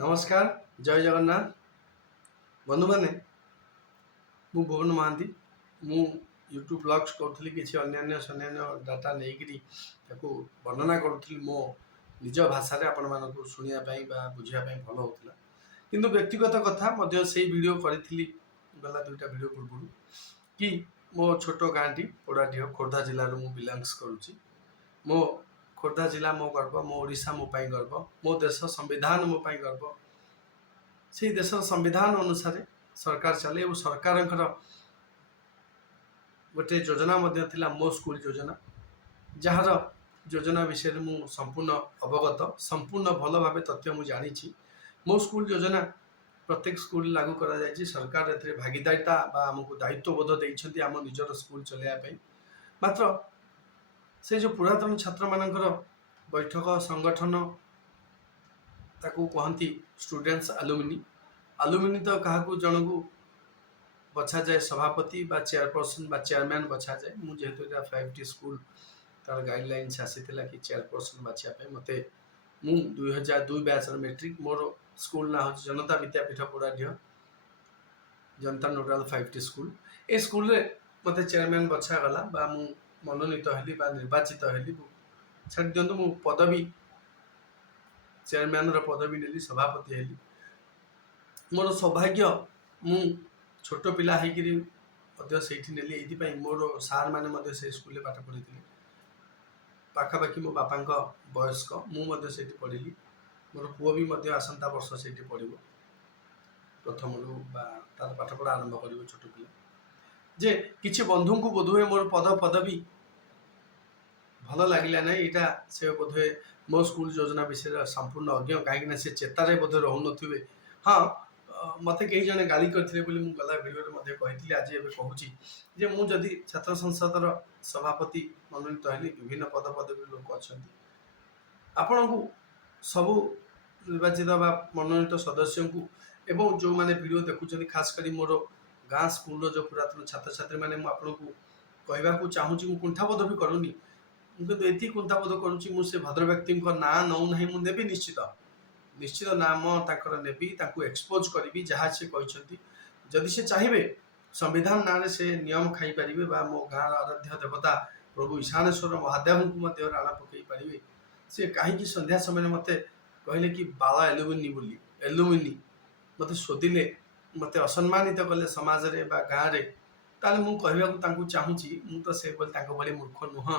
नमस्कार जय जगन्नाथ बंधु मैंने मु भुवन महांती मु यूट्यूब ब्लॉग्स करूँ किसी अन्य डाटा नहीं वर्णना करूँ मो निज भाषा आपण मानक शुणापी बुझापी भल होता किंतु व्यक्तिगत कथा मध्य से वीडियो करी गला दुईटा वीडियो पूर्व कि मो छोट गाँटी पोड़ाढ़ खोर्धा जिलूर मु बिलंगस करुच्ची मो खोर्धा जिला मो गर्व मो ओडिशा मो पाई गर्व मो देश संविधान मो पाई गर्व से देश संविधान अनुसार सरकार चले और सरकार गोटे योजना थिला मो स्कूल योजना जार योजना विषय में मु संपूर्ण अवगत संपूर्ण भल भाव तथ्य मु जानी मो स्कूल योजना प्रत्येक स्कूल लागू करा जायछि सरकार एथरे भागीदारिता बा हमको दायित्वबोध देइछन्ति आम निजर स्कूल चलाइबा मात्र से जो पुरातन छात्र मानकर बैठक संगठन ताकू कहती स्टूडेंट्स आलुमिनी तो क्या जन को बछा जाए सभापति बा चेयरपर्सन बा चेयरमैन बछा जाए मुझे 5T स्कूल तार गाइडलाइंस आसीथिला कि चेयरपर्सन बाछिया मते मु 2002 बैच मेट्रिक मोर स्कूल ना हो जनता विद्यापीठ पोड़ाढ़ जनता नोडाल 5T स्कूल ए स्कूल रे मते चेयरमैन बछा गला बा मु मनोनीत हेली बा निर्वाचित हेली छाड़ दिंतु मु पदवी चेयरमैन पदवी नेली सभापति हेली मोर सौभाग्य मु छोट पिला होकरी नेली ये मोर सार मैंने से स्कूल पाठ पढ़ी पाखापाखि मो बापा वयस्क मुझे पढ़ी मोर पुओ भी आसंता वर्ष से पढ़ प्रथम तार पाठ पढ़ा आरंभ कर छोट पिला जे किसी बंधु को बोधहुए मोर पदवी भल लगे ना यहाँ से बोधे मो स्कूल योजना विषय संपूर्ण अज्ञ कहीं से चेतार बोधे रोन थे हाँ मत कई जने गाली करते गला भिडियो कही आज एवं कहूँ मुझे छात्र संसदर सभापति मनोनीत हेली विभिन्न पद पदवी लोक अच्छा आपण को सबू निर्वाचित मनोनीत सदस्य को एवं जो मैंने वीडियो देखुं खास कर मोर गाँ स्कूल जो पुरातन छात्र छात्री मैंने आपको कहवाक चाहूँगी कुंठाबोध भी करूनी किंतु ये कुंठाबोध करुँची मुझे भद्र व्यक्ति ना नौ ना मुझे निश्चित निश्चित नाम ताकर नेबी ताकू एक्सपोज करी जहाँ से कहते जदि से चाहिए संविधान ना से नियम खाई पारे बा मो गाँव आराध्य देवता प्रभु ईशानेश्वर महादेव को राणा पकई पारे से कहीं संध्या समय मत कहले कि बाला एलुमिनी मत शोधिले मत असम्मानित कले समाज रे बा गाँव रे ताले मु कहवाक चाहूँगी मु तो से भली मूर्ख नुह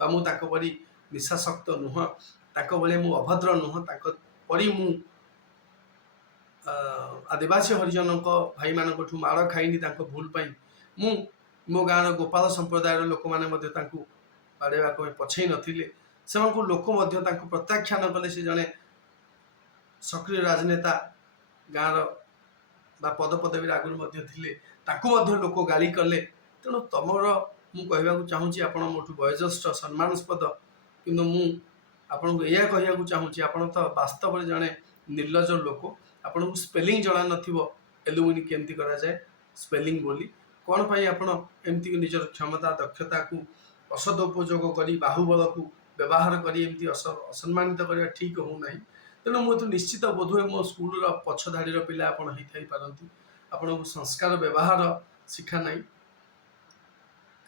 बा मु भली निशाशक्त नुह ताक भली मु अभद्र नुह परी मु आदिवासी हरिजन भाई मान माड़ खाइनी भूल पाई मु मो गाँव गोपाल संप्रदाय लोक मैंने बाड़ेवा पछई नथिले से लोक प्रत्याख्यान कले से जड़े सक्रिय राजनेता गाँव पद पदवी आगुरी थे लोक गाली कले तेणु तुमर मु कहवाक चाहूँगी आप मोठू वयोज्येष्ठ सम्मानस्पद कि आपन को यह कहवाक चाहूँगी आप तो वास्तव में जड़े निर्लज लोक आपन को स्पेलिंग जना नथिबो एलुमिनी केमती करा जाए स्पेलिंग बोली कौन पाई आपन एमती निजर क्षमता दक्षता को असद उपयोग करी बाहुबल को व्यवहार करी एमती असम्मानित करवा ठीक हो ना तेणु मुझे निश्चित बोधुए मो स्कूल पछ धाड़ी पिला आप होई पारती आपन को संस्कार व्यवहार शिखा ना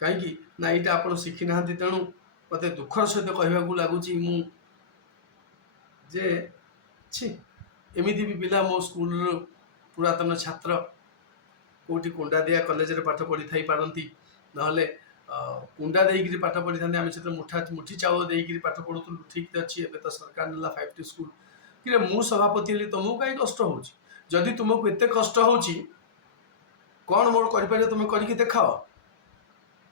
कहीं ना यहाँ आप शिखी ना तेणु मत दुखर सहित कहवाक लगुच जे छी एमती भी पिला मो स्कूल पुरातन छात्र कौटी कुंडा दिया कॉलेज रे पाठ पढ़ी थी पारती ना कुंडा देकर पाठ पढ़ी था आम से मुठी चाउल देकर पाठ पढ़ुलु ठीक अच्छी एवं तो सरकार ना 5T स्कूल कि मु सभापति हेली तुमको कहीं कष्ट हो जदि तुमको एत कष्ट हो कौन मोर कर तुम करके देखाओ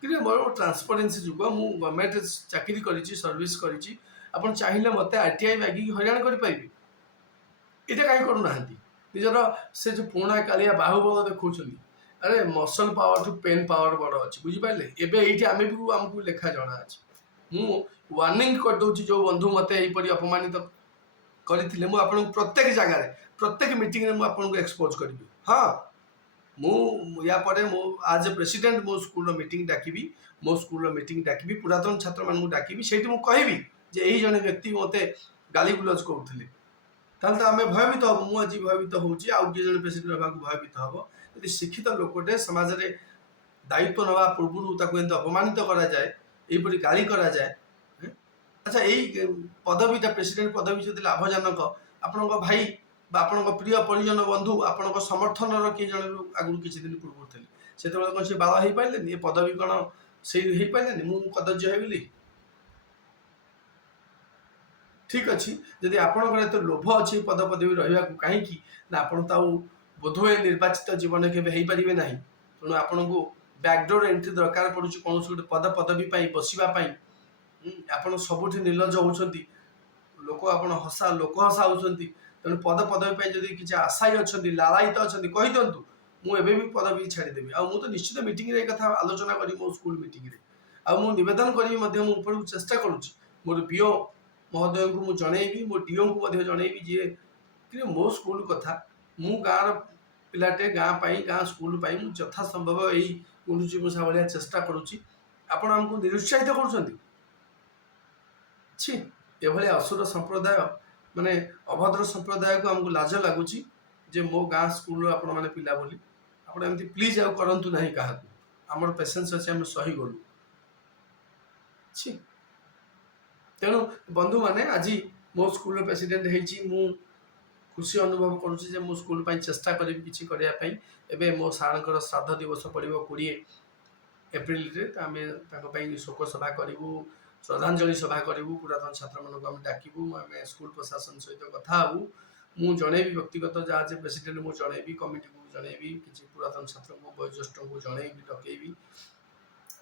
कि मोर ट्रांसपेरेन्सी जुग मु गवर्नमेंट चाकरी करी सर्विस करी आप चाहिए मत RTI मागिक हईराण करें ये कहीं करूना निजर से जो पुणा कालिया बाहुबल देखा अरे muscle power to pen power बड़ अच्छी बुझिपारे एवं आम भी आमको लेखा जना अच्छे मु वार्निंग करदे जो बंधु मत यहीपरि अपमानित करते मुझे प्रत्येक जगह प्रत्येक मीटिंग में मुझे एक्सपोज करी हाँ या मु आज ए प्रेसिडेंट मो स्कूल मीटिंग डाकिबी मो स्कूल मीटिंग डाकिबी पुरातन छात्र मानू डाकिबी से कहि जे यही जने व्यक्ति मते गाली गुलज करते ताहले तो आमे भयभीत हब मु आज भयभीत होउची आउ कि जने प्रेसिडेंट होबा भयभीत हब यदि शिक्षित लोकटे समाज रे दायित्व नवा पूर्व ताको एंत अपमानित करा जाए एपरि गाली करा जाए। अच्छा यही पदवीटा प्रेसिडेंट पदवी जदि लाभजनक आपण भाई बा आपण प्रिय परिजन बंधु आपण समर्थन किए जन आगु किसी दिन पूर्व थे से कौन से बाबा हो पारे ये पदवी कौन से हो पारे मुझे कदर्य हेबी ठीक अच्छी जदि आपंकर एत लोभ अच्छी पद पदवी रहा कहीं आप बोधहुए निर्वाचित जीवन के पारे ना तेणु आपन को बैकडोर एंट्री दरकार पड़ू कौन गोटे पद पदवी बसवाई आपड़ सबुठ निर्लज होती लोक आप हसा लोक हसा होती तेणु पद पदवी जदि किसी आशायी अच्छा लालायित अच्छा कही दिंतु मुझे भी पदवी छाड़देवी आउ तो निश्चित मीटिंग रे कथा आलोचना करी मो स्कूल मीटिंग रे आउ निवेदन करी ऊपर चेष्टा करुँच मोर बीओ महोदय को मुझे जनईबी मो डीओ को जनईबी जी कि मो स्कूल कथा मु गाँव पिलाटे गाँ गाँ स्कूल मुझे यथा संभव यही गुरुजी मूषा भाया चेष्टा करुँची आपण आमको निरुत्साहित करुँच एभली असुर संप्रदाय माने अभद्र संप्रदाय को आमको लाज लगुच जे मो गाँ स्कूल आपण मैंने पिला बोली आप एमती प्लीज आउ करंतु नहीं क्या आमर पेसेंस अच्छे आम सही गलु तेणु बंधु मैंने आज मो स्कूल प्रेसिडेंट हो खुशी अनुभव करुँच मो स्कूल चेष्टा करी किसी करने मो सार श्राद्ध दिवस पड़ो 20 एप्रिल आम शोक सभा करूँ श्रद्धांजलि सभा करूँ पुरातन छात्र मानक आम डाकबू आम स्कूल प्रशासन सहित कथा हूँ मुझे जनईबी व्यक्तिगत जहाँ जे प्रेसिडेंट मुझे जनईबी कमिटी को जनईबी किसी पुरातन छात्र को वयोज्येष्ठ को जनईबी डकईबी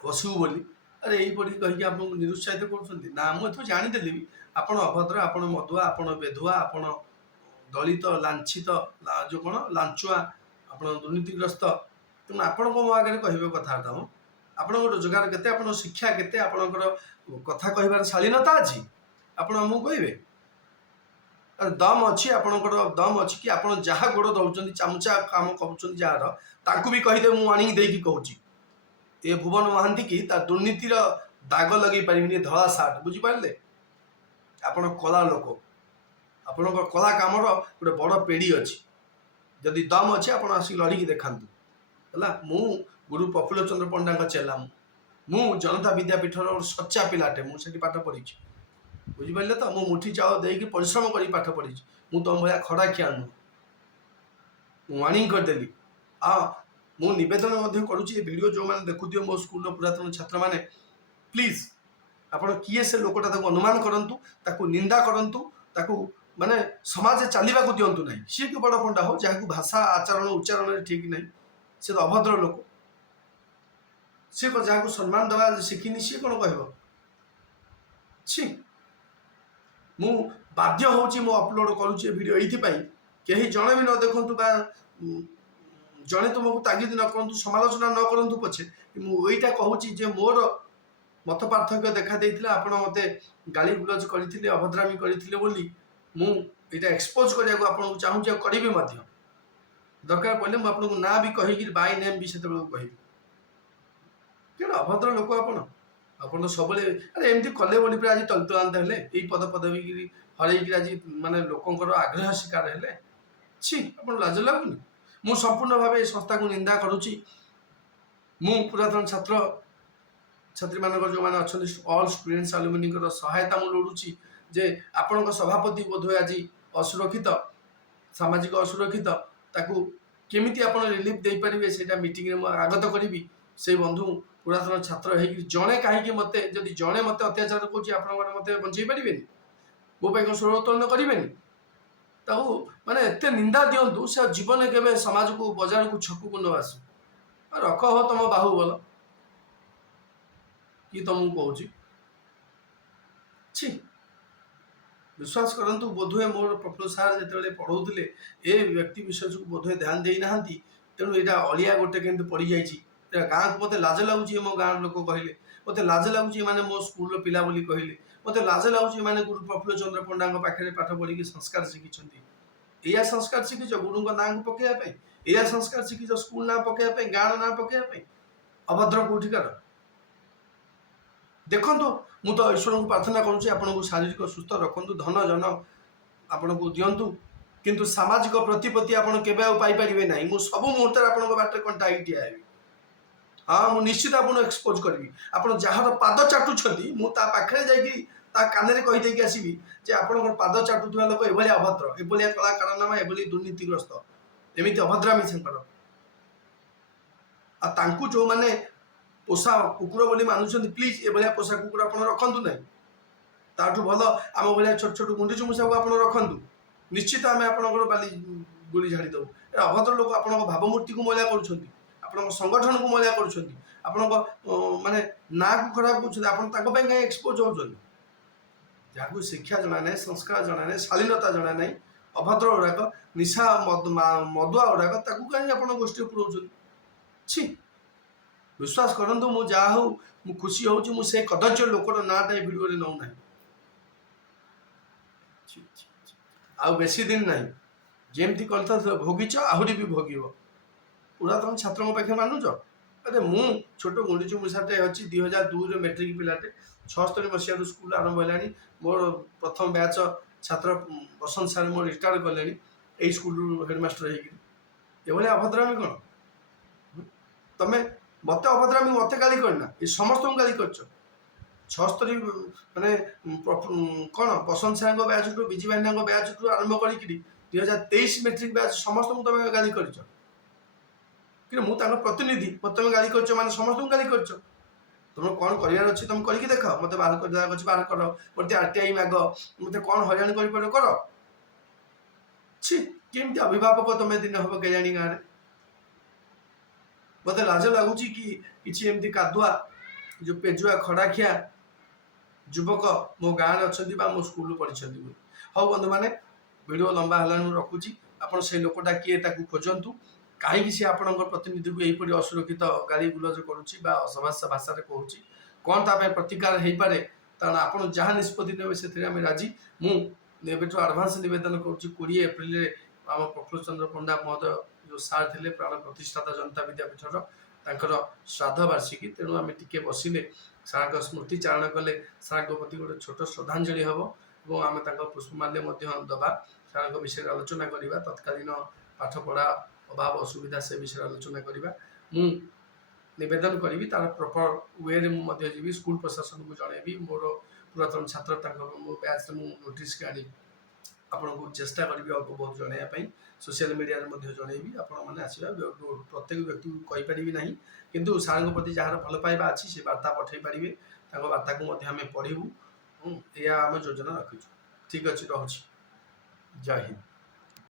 बसबू बोली अरे यहीपरि कहीकि आपको निरुत्साहित करा मुझे जानीदेली भी आपड़ अभद्र आप मदुआ आप बेधुआ आप दलित लाछित जो कौन लांचुआ आप दुर्नीतिग्रस्त तेणु आपण मो आगे कह कथबार्ता मो आपण रोजगार केते आपण शिक्षा केते आपणकर कथा कहबार शालीनता अच्छी आपण आमको कहे दम अच्छी आपणकर दम अच्छी कि आप जहाँ गोड़ दौरान चामुचा काम कर जार भी कहीदे मुझे आनिकी कहूँ ये भुवन महांती की दुर्नीतिर दाग लगे पारे धला सार्ट बुझिपारे आपण कला लोक आपण कला काम गोटे बड़ पेढ़ी अच्छी जदि दम अच्छे आप आसिक लड़िकी देखा मु गुरु प्रफुल्ल चंद्र पंडा चेला मु जनता विद्यापीठर सच्चा पिलाटे मुझे पाठ पढ़ी बुझिपारे तो मु मुठी चाउल देकी परिश्रम कर पाठ पढ़ी मु तुम भाया खड़ा खिया नुह वार्निंग करदेली मु नवेदन करुँची वीडियो जो मैंने देखुए मो स्कूल पुरातन छात्र मैंने प्लीज आप किए से लोकटा अनुमान करंतु ताकू निंदा करंतु ताकू माने समाज चलने को दिंतु ना सी कि बड़ पंडा हो जहाँ भाषा आचरण उच्चारण ठीक नहीं सी तो अभद्र लोक सी जहाँ सम्मान दवा शिखिनी सी कौन कह छि मु बाध्य होची मो अपलोड करुँचे वीडियो ये कहीं जड़े भी न देखु जड़े तुमको तागिद न करूँ समालोचना न करूँ पछे मुझा कहूँ मोर मत पार्थक्य देखा देता आपड़ मत गाली गुलज करते अभद्रामी करते बोली मुझा एक्सपोज करने आपको चाहूँ करी दरकार पड़े मुझे आपको ना भी कहीकि बाय नेम भी से कह अभद्र लोक आप सब अरे एमती कले बोली आज तलतलांत हेले यही पद पदवी हरई आज माने लोकंर आग्रह शिकार हेले छी आप लाज लगुनि मु संपूर्ण भाव संस्था को निंदा करुँची मु पुरातन छात्र छात्री मानक जो मैंने अच्छा ऑल स्टूडेंट्स अलुमिनी सहायता मु लोड़ुची जे आपण सभापति बोधे आज असुरक्षित सामाजिक असुरक्षित ताकू केमिति आपण रिलीफ दे पारे से मीटिंग रे आगत करी से बंधु पुरातन छात्र है जड़े कहीं मत जदि जड़े मत अत्याचार करें मत बचे पारे मो कौन स्वर उत्तोलन करेंगे माने एत निंदा दिंतु से जीवन के समाज को बजार को छकु को न आसू रख हो तुम बाहुबल कि तुमको कहूँ छी विश्वास करंतु बोधुए मोर प्रफुल्ल सार जो पढ़ाऊे ए व्यक्ति विशेष को बोधुए ध्यान देना तेणु यहाँ अलिया गोटे केमती पड़ जाए गाँ को मत लाज लगुच मो गाँव लोक कहले मत लाज लगुच मैंने मो स्कूल पिला बोली कहले मत लाज लगुच मैंने गुरु प्रफुल्ल चंद्र पंडा पाखे पाठ पढ़ी संस्कार शिखी या संस्कार शिखीच गुरु ना को पकड़ापी या संस्कार शिखीच स्कूल ना पकड़ापी गाँव ना पकड़ापी अभद्र कौटिकार देखु मु तो ईश्वर को प्रार्थना करुँच आपन को शारीरिक सुस्थ रखु धन जन आपन को दिंतु किंतु सामाजिक प्रतिपत्ति आपण केबे आ पाई परिबे नाही मु सब मुहूर्त आपण बाटे कंटा आइडिया आबी हाँ मु निश्चित आपन एक्सपोज करबी आपण जहार पाद चाटुछंती मु ता पाखरे जाई ता काने रे कहि दे के आसीबी जे आपण पाद चाटुथुवा लोक एभली अभद्र एभली कलाकार नाम एभली दुर्नीतिग्रस्त एमिति अभद्रामी संकर आ तांकु जो माने पोषा कुकुर बोली मानुछंती प्लीज एभली पोषा कुकुर आपण रखंतु नै ताठु भल आम भलिया छोट छोट गुंडी मुसा को आपण रखंतु निश्चित आम आपंकर बाली गुली झाड़ी देव ए अभद्र लोक आपण भावमूर्ति को मैला कर संगठन को मैला कर माने ना को खराब कर एक्सपोज हो जहाँ शिक्षा जना ना संस्कार जना ना शालीनता जना ना अभद्र गुड़ाक निशा मदुआ गुड़ाक कहीं आप गोष्ठी पुराऊँ छी विश्वास करूँ मु जहाँ हूँ खुशी हूँ मुझे कदर्य लोकर नाटा भिडियो नौ ना आउ बेसी दिन नहीं जमती कर भोगिच आहरी भी भोग पुरातन छात्र पाखे मानुच अरे मु छोट गुंडीचु मुसाटे अच्छी 2002 मेट्रिक पिलाटे 76 मसीह स्कूल आरंभ है मोर प्रथम बैच छात्र बसंत सार मोर रिटायर कले यही स्कूल हेडमास्टर होभली अभद्रामी कौन तमें मत अभद्रामी मत गाली करना ये समस्त गाली कर 76 माने कौन बसंत सार batch to Vizzy भाईना batch to आरंभ कर 2023 मेट्रिक बैच समस्त तुम गाली कर प्रतिनिधि मत तुम गाली कर माने समस्त गाली कर तुम कौन करार अच्छी तुम करके देख मत बाहर कर बाहर कर मत आरटीआई माग मत कौन हरियाणी कर छी केमती अभिभावक तुम दिन हम के जानी गाँव मत लाज लगुच कि किसी एमती कादुआ जो पेजुआ खड़ाखिया युवक मो गाँव में अच्छा मो स्कूल पढ़ी हाँ बंधु मैंने वीडियो लंबा है रखुची आप से लोकटा किए खोजतु कहीं सी आपण प्रतिनिधि को यहीपरि असुरक्षित गाड़ी गुलज करुच्ची असभाषा भाषा कहूँ कौन ता प्रतिकार हो पारे कारण आप जहाँ निष्पत्ति ने से राजी मुझे आडभांस नवेदन करुच्ची 20 एप्रिल आम प्रफुल्ल चंद्र पंडा महोदय जो सार थे प्राण प्रतिष्ठाता जनता विद्यापीठर तांकर श्राद्ध वार्षिकी तेणु आम टिके बसिले सार स्मृति चारण कले सार प्रति गोटे छोट श्रद्धांजलि हम और आम पुष्पमाल्य दबा सार विषय आलोचना करवा तत्कालीन पाठपढ़ा अभाव असुविधा से विषय आलोचना करवा निवेदन करी तार प्रॉपर वे रे स्कूल प्रशासन को जनइबी मोर पुरातन छात्र बैच नोटिस के आनी आपको चेष्टा करी अल्प बहुत जनवाई सोशल मीडिया जनइबी आपण मैंने आसवा प्रत्येक व्यक्ति को कहीपरि ना किंतु सार प्रति जार भल पाइबा अच्छी से वार्ता पठे पारे वार्ता को पढ़ू या आम योजना रखीचु ठीक अच्छे रोच जय हिंद।